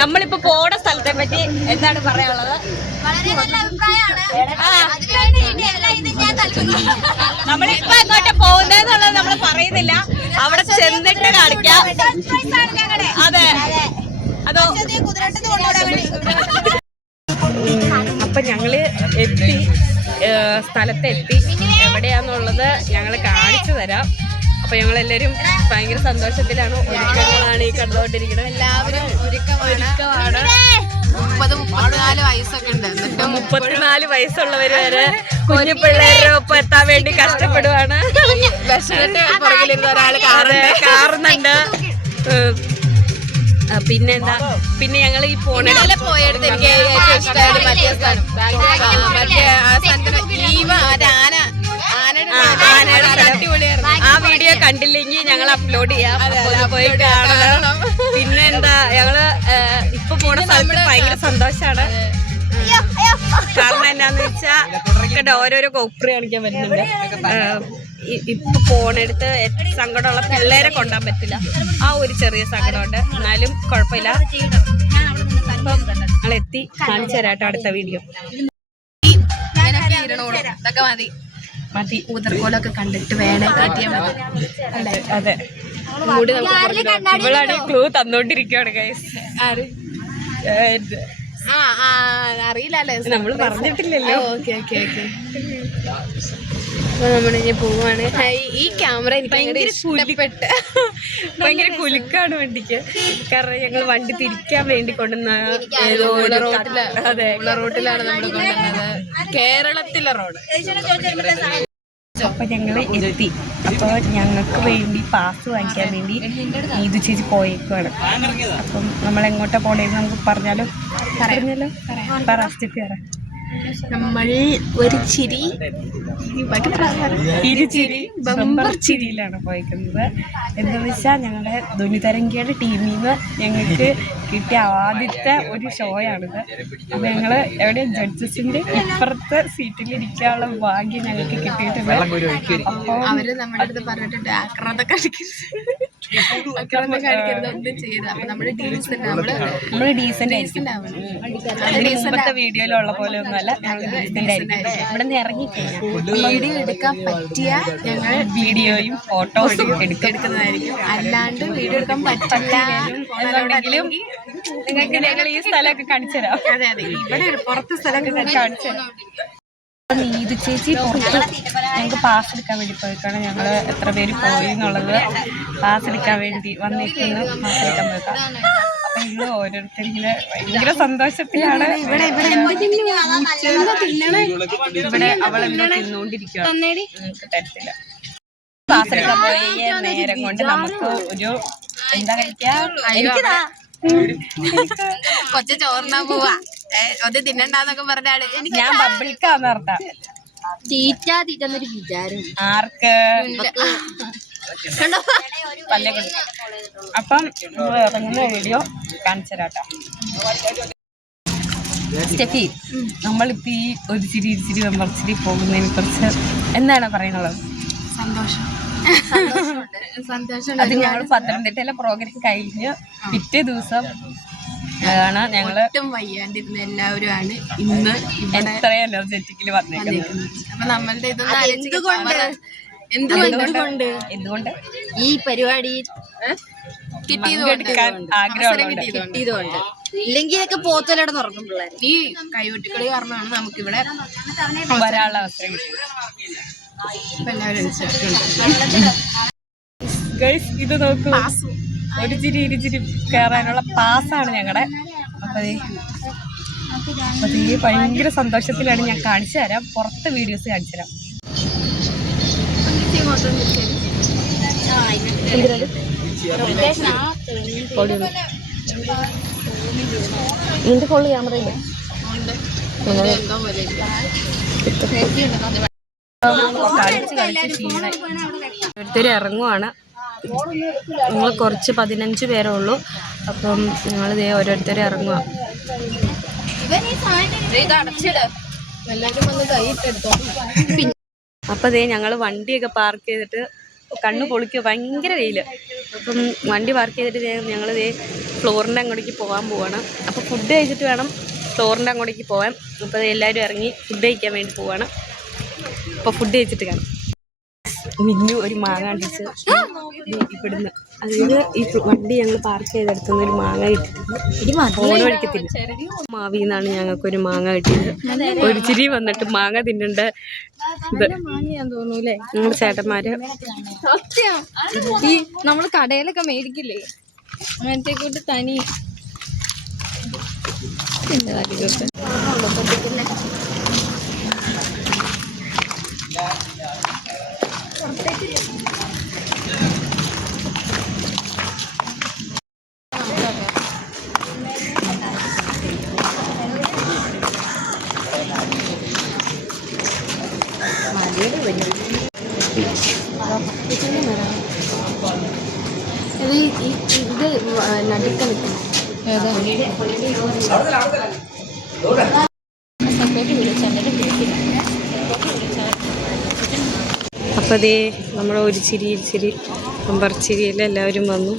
നമ്മളിപ്പോ പോണ സ്ഥലത്തെ പറ്റി എന്താണ് പറയാനുള്ളത്? വളരെ നല്ല അഭിപ്രായമാണ്. നമ്മളിപ്പോ അങ്ങോട്ട് പോകുന്നതെന്നുള്ളത് നമ്മൾ പറയുന്നില്ല, അവിടെ ചെന്നിട്ട് കാണിക്കാം. അതെ, അതോ അപ്പൊ ഞങ്ങള് എത്തി, സ്ഥലത്തെത്തി. എവിടെയാന്നുള്ളത് ഞങ്ങള് കാണിച്ചു തരാം. അപ്പൊ ഞങ്ങളെല്ലാരും ഭയങ്കര സന്തോഷത്തിലാണ്, ഒരുക്കങ്ങളാണ് ഈ കണ്ടുകൊണ്ടിരിക്കുന്നത്. എല്ലാവരും ഒരുക്കമാണ്. 34 വയസ്സൊക്കെ ഉണ്ട്. 34 വയസ്സുള്ളവര് വരെ കുഞ്ഞു പിള്ളേരുടെ ഒപ്പം എത്താൻ വേണ്ടി കഷ്ടപ്പെടുവാണ്. കാറുന്നുണ്ട്. പിന്നെന്താ, പിന്നെ ഞങ്ങൾ ഈ പോണേലെ പോയെടുത്ത് എനിക്ക് ഏറ്റവും ഇഷ്ടമായത് മറ്റേ സ്ഥലം, ആ വീഡിയോ കണ്ടില്ലെങ്കിൽ ഞങ്ങൾ അപ്ലോഡ് ചെയ്യാം, പോയി കാണണം. പിന്നെന്താ, ഞങ്ങള് ഇപ്പൊ പോണ സ്ഥലത്ത് ഭയങ്കര സന്തോഷാണ്. കാരണം എന്താന്ന് വെച്ചാ ഓരോരോ കോപ്പറി കാണിക്കാൻ പറ്റുന്നുണ്ട്. ഇപ്പൊ പോണെടുത്ത് സങ്കടമുള്ള പിള്ളേരെ കൊണ്ടാൻ പറ്റില്ല, ആ ഒരു ചെറിയ സങ്കടമുണ്ട്. എന്നാലും കുഴപ്പമില്ല. ഞങ്ങളെത്തി, കാണിച്ചു തരാട്ടോ അടുത്ത വീഡിയോ. ഇതൊക്കെ മതി മതി ഊതർക്കോലൊക്കെ കണ്ടിട്ട് വേണേ കയറ്റിയാൽ മതി. അതെ, ഇവളാണ് ക്ലൂ തന്നോണ്ടിരിക്കുകയാണ് ഗൈസ്. അറിയില്ലല്ലേ, നമ്മള് പറഞ്ഞിട്ടില്ലല്ലോ. Okay okay okay. അപ്പൊ നമ്മളിങ്ങനെ പോവാണ്. ഈ ക്യാമറ എനിക്ക് ഇഷ്ടപ്പെട്ട്. ഭയങ്കര കുലുക്കാണ് വണ്ടിക്ക്. കാരണം ഞങ്ങൾ വണ്ടി തിരിക്കാൻ വേണ്ടി കൊണ്ടുവന്ന ഏതോ റോഡില്, അതെ റോഡിലാണ് നമ്മൾ കൊണ്ടുവന്നത്. കേരളത്തിലെ റോഡ്. അപ്പൊ ഞങ്ങള് എത്തി. അപ്പൊ ഞങ്ങൾക്ക് വേണ്ടി പാസ് വാങ്ങിക്കാൻ വേണ്ടി ഇത് ചേച്ചി പോയേക്കുവാണ്. അപ്പം നമ്മൾ എങ്ങോട്ടാ പോണേന്ന് നമുക്ക് പറഞ്ഞാലോ? നമ്മൾ ഒരു ചിരി ബമ്പർ ചിരിയിലാണ് പോയിരിക്കുന്നത്. എന്താണെന്ന് വെച്ചാൽ ഞങ്ങളുടെ ധ്വനിതരംഗിയുടെ ടീമിൽ നിന്ന് ഞങ്ങൾക്ക് കിട്ടിയ ആദ്യത്തെ ഒരു ഷോയാണിത്. അപ്പം ഞങ്ങൾ എവിടെ ജഡ്ജസിൻ്റെ ഇപ്പുറത്തെ സീറ്റിൽ ഇരിക്കാനുള്ള ഭാഗ്യം ഞങ്ങൾക്ക് കിട്ടിയിട്ടുണ്ട്. അപ്പോൾ അവര് നമ്മുടെ അടുത്ത് പറഞ്ഞിട്ടുണ്ട് ആക്രമണം കാണിക്കരുത് ഒന്നും ചെയ്ത്. അപ്പൊ നമ്മള് ഡീസന്റ് മുമ്പത്തെ വീഡിയോയിലുള്ള പോലെ ഒന്നുമല്ല, ഇവിടെ നിന്ന് ഇറങ്ങിക്കഴിഞ്ഞാൽ വീഡിയോ എടുക്കാൻ പറ്റിയ ഞങ്ങൾ വീഡിയോയും ഫോട്ടോസും എടുക്കുന്നതായിരിക്കും. അല്ലാണ്ട് വീഡിയോ എടുക്കാൻ പറ്റില്ല എന്നുണ്ടെങ്കിലും നിങ്ങൾക്ക് ഞങ്ങൾ ഈ സ്ഥലമൊക്കെ കാണിച്ചു തരാം. അതെ അതെ, ഇവിടെ പുറത്തെ സ്ഥലമൊക്കെ കാണിച്ചു തരാം. നീതു ചേച്ചി പുറത്ത് ഞങ്ങൾക്ക് പാസ് എടുക്കാൻ വേണ്ടി പോയിക്കാണ്. ഞങ്ങൾ എത്ര പേര് പോയി എന്നുള്ളത് പാസ് എടുക്കാൻ വേണ്ടി വന്നിരിക്കുന്നു. പാസ് എടുക്കാൻ പോയിക്കാം. അപ്പൊ ഇന്ന് ഓരോരുത്തരിങ്ങനെ ഭയങ്കര സന്തോഷത്തിലാണ്. ഇവിടെ അവളെന്തോ തിന്നുകൊണ്ടിരിക്കുകയാണ്, നമുക്ക് തരത്തില്ല. പാസ് എടുക്കാൻ പോയ നേരം കൊണ്ട് നമുക്ക് ഒരു എന്താ കഴിക്കാ, എനിക്കിതാ കൊച്ചു ചോറിനാ പോവാ, അത് തിന്നണ്ടെന്നൊക്കെ പറഞ്ഞാല് ഞാൻ ബബിൾക്കാന്ന് പറഞ്ഞ തീറ്റാന്നൊരു വിചാരം ആർക്ക്. അപ്പം ഇറങ്ങുന്ന വീഡിയോ കാണിച്ചു തരാട്ടോ. സ്റ്റെഫി, നമ്മളിപ്പോ ഈ ഒരു ചിരി ഇരിച്ചിരി വെമ്പർച്ചിരി പോകുന്നതിനെ കുറിച്ച് എന്താണ് പറയുന്നത്? സന്തോഷം. അത് ഞങ്ങൾ പത്തനംതിട്ടയിലെ പ്രോഗ്രാം കഴിഞ്ഞ് പിറ്റേ ദിവസം ആണ് ഞങ്ങള് വയ്യാണ്ടിരുന്ന എല്ലാവരും ആണ് ഇന്ന് എത്ര എനർജറ്റിക്കല് വന്നേക്കുന്നത്. അപ്പൊ നമ്മളുടെ എന്തുകൊണ്ട് ഈ പരിപാടി കിട്ടിയതുകൊണ്ട് ആഗ്രഹമുണ്ട്. ഇല്ലെങ്കിൽ ഇതൊക്കെ പോത്തലയുടെ തുറക്കും പിള്ളേർ. ഈ കൈകൊട്ടിക്കളി കാരണമാണ് നമുക്കിവിടെ വരാനുള്ള അവസരം കിട്ടിയത്. ഇത് നോക്കൂ, ഒരു ചിരി ഇരുചിരി കയറാനുള്ള പാസ്സാണ് ഞങ്ങളുടെ. അപ്പതേ ഭയങ്കര സന്തോഷത്തിലാണ്. ഞാൻ കാണിച്ചു തരാം, പുറത്തെ വീഡിയോസ് കാണിച്ചു തരാം. നിന്റെ ഫോണിൽ ക്യാമറ ഇല്ല? ഓരോരുത്തർ ഇറങ്ങുവാണ്. ഞങ്ങൾ കുറച്ച് 15 പേരേ ഉള്ളൂ. അപ്പം ഞങ്ങളിതേ ഓരോരുത്തരെ ഇറങ്ങുക. അപ്പം ഞങ്ങൾ വണ്ടിയൊക്കെ പാർക്ക് ചെയ്തിട്ട് കണ്ണ് പൊളിക്കുക, ഭയങ്കര വെയിൽ. അപ്പം വണ്ടി പാർക്ക് ചെയ്തിട്ട് ഞങ്ങൾ ഫ്ലോറിൻ്റെ അങ്ങോട്ടേക്ക് പോകാൻ പോവാണ്. അപ്പോൾ ഫുഡ് കഴിച്ചിട്ട് വേണം ഫ്ലോറിൻ്റെ അങ്ങോട്ടേക്ക് പോകാൻ. അപ്പോൾ എല്ലാവരും ഇറങ്ങി ഫുഡ് കഴിക്കാൻ വേണ്ടി പോവാണ്. അപ്പോൾ ഫുഡ് കഴിച്ചിട്ട് കാണാം. മിന്നു ഒരു മാങ്ങ അടിച്ച് ഇവിടുന്ന്, അതായത് ഈ വണ്ടി ഞങ്ങൾ പാർക്ക് ചെയ്തെടുത്തുനിന്ന് ഒരു മാങ്ങ കിട്ടിയിട്ടുണ്ട്. ഫോൺ വഴിക്കത്തില്ല, മാവിന്നാണ് ഞങ്ങൾക്കൊരു മാങ്ങ കിട്ടിയത്. ഒരു ചിരി വന്നിട്ട് മാങ്ങ തിന്നണ്ട ഇത് ഞങ്ങളുടെ ചേട്ടന്മാര് ഈ നമ്മള് കടയിലൊക്കെ മേടിക്കില്ലേ അങ്ങനത്തെ കൂട്ട് തനി ഇത് നടുക്ക നിൽക്കണം. അപ്പോൾ അതേ നമ്മുടെ ഒരു ചിരി അമ്പർച്ചിരിയിൽ എല്ലാവരും വന്നു.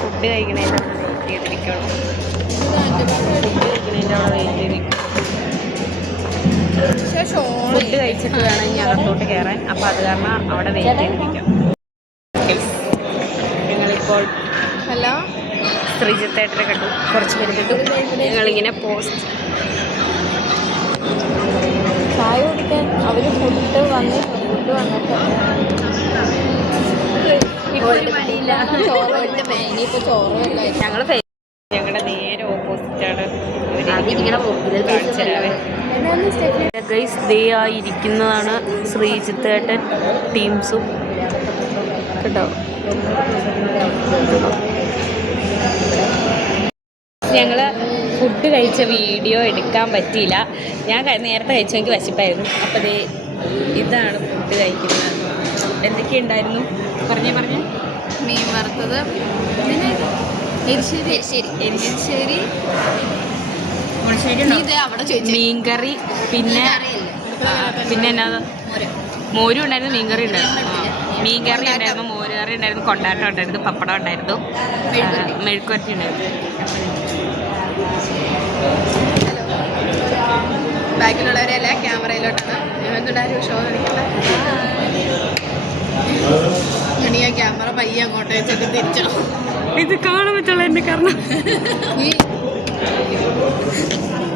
ഫുഡ് കഴിക്കണേൻ്റെ വെയിറ്റ് ചെയ്തിരിക്കണം. ഫുഡ് കഴിച്ചിട്ട് വേണം ഇനി അകത്തോട്ട് കയറാൻ. അപ്പോൾ അത് കാരണം അവിടെ വെയിറ്റ് ചെയ്തിരിക്കാം. ഞങ്ങളിപ്പോൾ ശ്രീജിത്തേട്ടനെ കണ്ടു, കുറച്ച് പേര് കണ്ടു. ഞങ്ങളിങ്ങനെ പോസ്റ്റ് ചായ കുടിക്കാൻ അവർ ഫുഡ് വന്നിട്ട് ഇനിയിപ്പോൾ ചോറ് ഞങ്ങളുടെ നേരെ ഓപ്പോസിറ്റാണ് ഗൈസ്. ദേ ഇരിക്കുന്നതാണ് ശ്രീജിത്തേട്ടൻ ടീംസും കേട്ടോ. ഞങ്ങൾ ഫുഡ് കഴിച്ച വീഡിയോ എടുക്കാൻ പറ്റിയില്ല. ഞാൻ നേരത്തെ കഴിച്ചു, എനിക്ക് വിശപ്പായിരുന്നു. അപ്പോൾ ദേ ഇതാണ് ഫുഡ് കഴിക്കുന്നത്. എന്തൊക്കെയുണ്ടായിരുന്നു പറഞ്ഞേ. മീൻ വറുത്തത്, എരിശ്ശേരി, മീൻകറി, പിന്നെ എന്നാ മോരും ഉണ്ടായിരുന്നു, മീൻകറി ഉണ്ടായിരുന്നു. മീൻകറി ഉണ്ടായിരുന്നു, മോരുകറി ഉണ്ടായിരുന്നു, കൊണ്ടാട്ടം ഉണ്ടായിരുന്നു, പപ്പടം ഉണ്ടായിരുന്നു, മെഴുക്കുവരട്ടി ഉണ്ടായിരുന്നു. ബാക്കിലുള്ളവരെയല്ല ക്യാമറയിലോട്ടാണ് എന്തുണ്ടായിരുന്നു ഷോ കാണിക്കുന്നത്. ഞാൻ ക്യാമറ പയ്യെ അങ്ങോട്ട് വെച്ചിട്ട് തിരിച്ചോ. ഇത് കാണാൻ പറ്റുള്ള എൻ്റെ കാരണം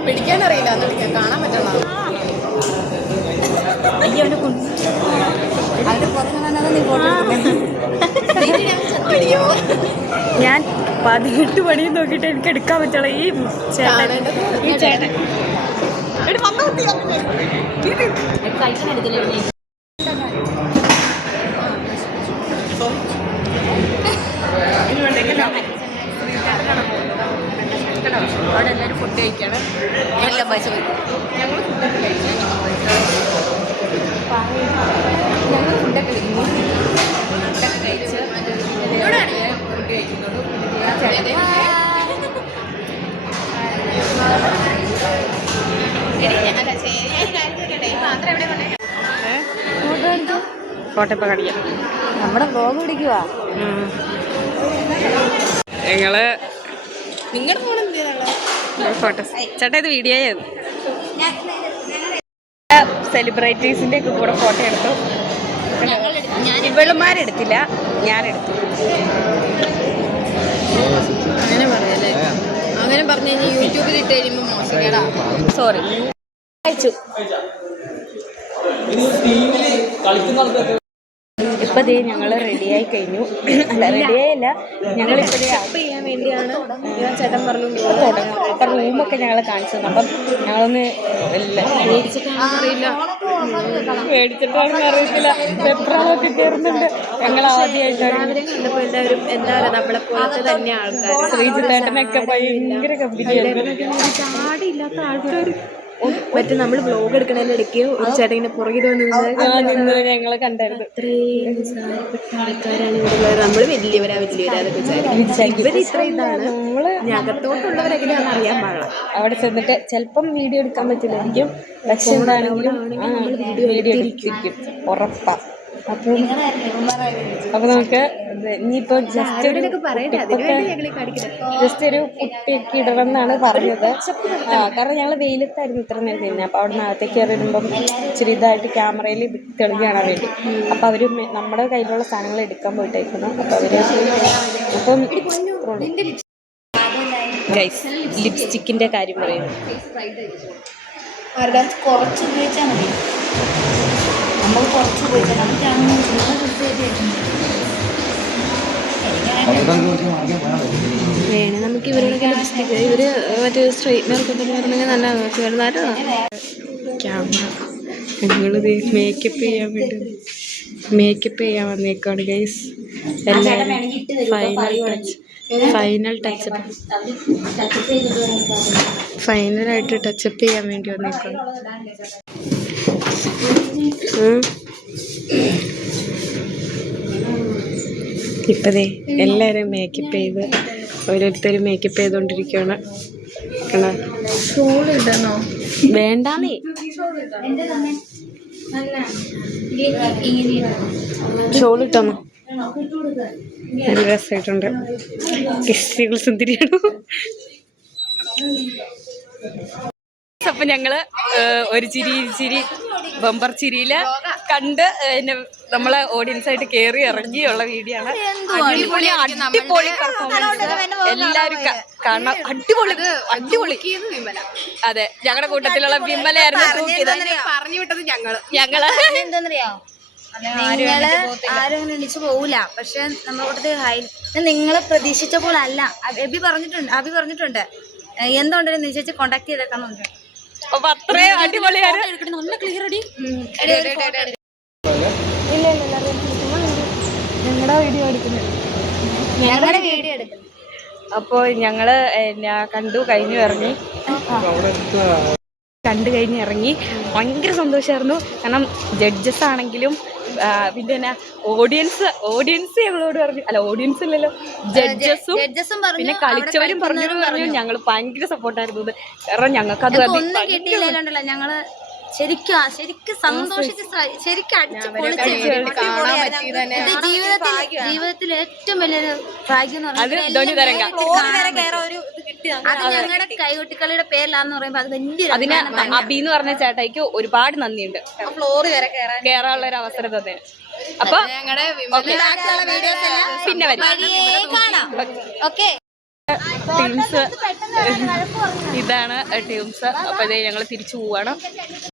പിടിക്കാനറിയില്ല, അത് കാണാൻ പറ്റുള്ള. ഞാൻ 18 പണിയും നോക്കിയിട്ട് എനിക്ക് എടുക്കാൻ പറ്റുള്ള ഈ ചേട്ടൻ അവിടെ എല്ലാവരും ഫുഡ് കഴിക്കണം. ഞങ്ങൾ ഫുഡൊക്കെ കഴിച്ചു. ഫുഡ് കഴിക്കുന്നുള്ളൂ. കോട്ടയപ്പ കടിക്കാം. നമ്മുടെ ബ്ലോഗ് പിടിക്കുക. ഞങ്ങള് നിങ്ങളുടെ ഫോൺ ഫോട്ടോ ചേട്ടാ ഇത് വീഡിയോ ചെയ്തു. സെലിബ്രിറ്റീസിന്റെ ഒക്കെ കൂടെ ഫോട്ടോ എടുത്തു. ഇവളുമാരെടുത്തില്ല, ഞാനെടുത്തു. അങ്ങനെ പറയല്ലേ, അങ്ങനെ പറഞ്ഞു കഴിഞ്ഞാൽ യൂട്യൂബിൽ ഇട്ട് കഴിയുമ്പോൾ മോശക്കേടാ. സോറി. കഴിച്ചു. ഇപ്പം ദേ ഞങ്ങൾ റെഡിയായി കഴിഞ്ഞു. അല്ല റെഡിയായില്ല, ഞങ്ങളിപ്പോൾ അപ്പ് ചെയ്യാൻ വേണ്ടിയാണ്. ചേട്ടൻ പറഞ്ഞു തുടങ്ങും. അപ്പം റൂമൊക്കെ ഞങ്ങൾ കാണിച്ചു തന്നു. അപ്പം ഞങ്ങളൊന്ന് മേടിച്ചിട്ടാണെന്ന് അറിയത്തില്ല, എത്രയൊക്കെ കയറുന്നുണ്ട്. ഞങ്ങൾ ആദ്യമായിട്ടാണ് കണ്ടപ്പോൾ എല്ലാവരും എന്താ പറയുക നമ്മളെ പോലത്തെ തന്നെ ആൾക്കാർ. ശ്രീജിത്തേട്ടനൊക്കെ ഭയങ്കര കമ്പനിയായിരുന്നു. ചാടിയില്ലാത്ത ആൾക്കാർ മറ്റേ നമ്മൾ വ്ലോഗ് എടുക്കണതിന്റെ ഇടയ്ക്ക് ഒരു ചേട്ടൻ ഇങ്ങനെ പുറകിൽ നിന്ന് ഞങ്ങള് കണ്ടായിരുന്നു. ഇത്രയും നിസ്സാരപ്പെട്ട ആൾക്കാരാണ് ഇവിടെ ഉള്ളത്. നമ്മള് വലിയവരാതൊക്കെ വിചാരിക്കും. ഇവര് ഇത്ര ഇതാണ്. അകത്തോട്ടുള്ളവരെങ്ങനെയാണെന്ന് അറിയാൻ പാടില്ല. അവിടെ ചെന്നിട്ട് ചിലപ്പം വീഡിയോ എടുക്കാൻ പറ്റില്ലായിരിക്കും, പക്ഷെ എന്താണെങ്കിലും വീഡിയോ എടുത്തിരിക്കും ഉറപ്പാ. അപ്പൊ നമുക്ക് ഇനിയിപ്പോ ജസ്റ്റ് ഒരു കുട്ടിയൊക്കെ ഇടണം എന്നാണ് പറഞ്ഞത്. കാരണം ഞങ്ങൾ വെയിലത്തായിരുന്നു ഇത്ര നേരം ചെയ്യുന്നത്. അപ്പൊ അവിടെ അകത്തേക്ക് കയറി വരുമ്പം ഇച്ചിരി ഇതായിട്ട് ക്യാമറയിൽ തെളിഞ്ഞ് കാണാൻ വേണ്ടി അപ്പൊ അവര് നമ്മുടെ കയ്യിലുള്ള സാധനങ്ങൾ എടുക്കാൻ പോയിട്ടേക്കുന്നു. അപ്പൊ അവര് അപ്പം ഗൈസ് ലിപ്സ്റ്റിക്കിന്റെ കാര്യം പറയുന്നു. കുറച്ച് ഉപയോഗിച്ചാൽ മതി. നമ്മൾ കുറച്ച് ഉപയോഗിച്ചാൽ വേണേ നമുക്ക് ഇവരോടൊക്കെ ലിപ്സ്റ്റിക് ഇവര് മറ്റേ സ്ട്രെയിറ്റ്നർ കൊണ്ടുവരുന്നെങ്കിൽ നല്ല ക്യാമറ. ഞങ്ങളിത് മേക്കപ്പ് ചെയ്യാൻ വന്നേക്കാണ് ഗൈസ്. എല്ലാവരും ഫൈനലായിട്ട് ടച്ചപ്പ് ചെയ്യാൻ വേണ്ടി വന്നേക്കാണ്. ഇപ്പതേ എല്ലാവരും മേക്കപ്പ് ചെയ്ത് ഓരോരുത്തരും മേക്കപ്പ് ചെയ്തോണ്ടിരിക്കുകയാണ്. വേണ്ടാന്നേ, ഷോൾ ഇട്ടോന്നോ? നല്ല രസമായിട്ടുണ്ട്. കിസ്റ്റികൾ സുന്ദരിയാണ്. അപ്പൊ ഞങ്ങള് ഒരു ചിരി ബമ്പർ ചിരിയില് കണ്ട് നമ്മളെ ഓഡിയൻസ് ആയിട്ട് കയറി ഇറങ്ങിയുള്ള വീഡിയോ ആണ്. അടിപൊളി പെർഫോമൻസ്, എല്ലാരും കാണാൻ അടിപൊളി. അതെ, ഞങ്ങളുടെ കൂട്ടത്തിലുള്ള വിമലയായിരുന്നു പറഞ്ഞു വിട്ടത്. ഞങ്ങള് എന്താന്നറിയോ, ആരും എണീച്ചു പോവില്ല. പക്ഷെ നമ്മുടെ കൂട്ടത്തിൽ നിങ്ങളെ പ്രതീക്ഷിച്ച പോലെ അല്ല. അഭി പറഞ്ഞിട്ടുണ്ട് എന്തുകൊണ്ടും നിശ്ചയിച്ച് കോണ്ടാക്ട് ചെയ്തേക്കാന്നുണ്ട്. അത്രയും അടിപൊളിയാണ്. നല്ല ക്ലിയർ അടി. ഞങ്ങളുടെ വീഡിയോ എടുക്കുന്നത്. അപ്പോൾ ഞങ്ങള് കണ്ടു കഴിഞ്ഞു ഇറങ്ങി ഭയങ്കര സന്തോഷമായിരുന്നു. കാരണം ജഡ്ജസ് ആണെങ്കിലും പിന്നെ തന്നെ ഓഡിയൻസ് ഞങ്ങളോട് പറഞ്ഞു, അല്ല ഓഡിയൻസ് ഇല്ലല്ലോ, ജഡ്ജസും പിന്നെ കളിച്ചവരും പറഞ്ഞു ഞങ്ങൾ ഭയങ്കര സപ്പോർട്ടായിരുന്നു. കാരണം ഞങ്ങൾക്ക് അത് ഒന്നും കിട്ടിയില്ലല്ലോ. ഞങ്ങള് ശരിക്കും സന്തോഷിച്ച് ശരിക്കും അടിച്ചു പൊളിച്ച്. ജീവിതത്തിൽ ഏറ്റവും വലിയൊരു ഭാഗ്യം എന്ന് പറയുന്നത് അത് ഞങ്ങളുടെ കൈകൊട്ടിക്കളിയുടെ പേരിലാന്ന് പറയുമ്പോ അത് വലിയൊരു. അതിന് അബി എന്ന് പറഞ്ഞ ചേട്ടായിക്ക് ഒരുപാട് നന്ദിയുണ്ട്. ഫ്ലോറ് വരെ കേറാനുള്ള ഒരു അവസരം തന്നെ. അപ്പൊ പിന്നെ വരും ടീംസ്. ഇതാണ് ടീംസ്. അപ്പൊ ഞങ്ങൾ തിരിച്ചു പോവാണ്.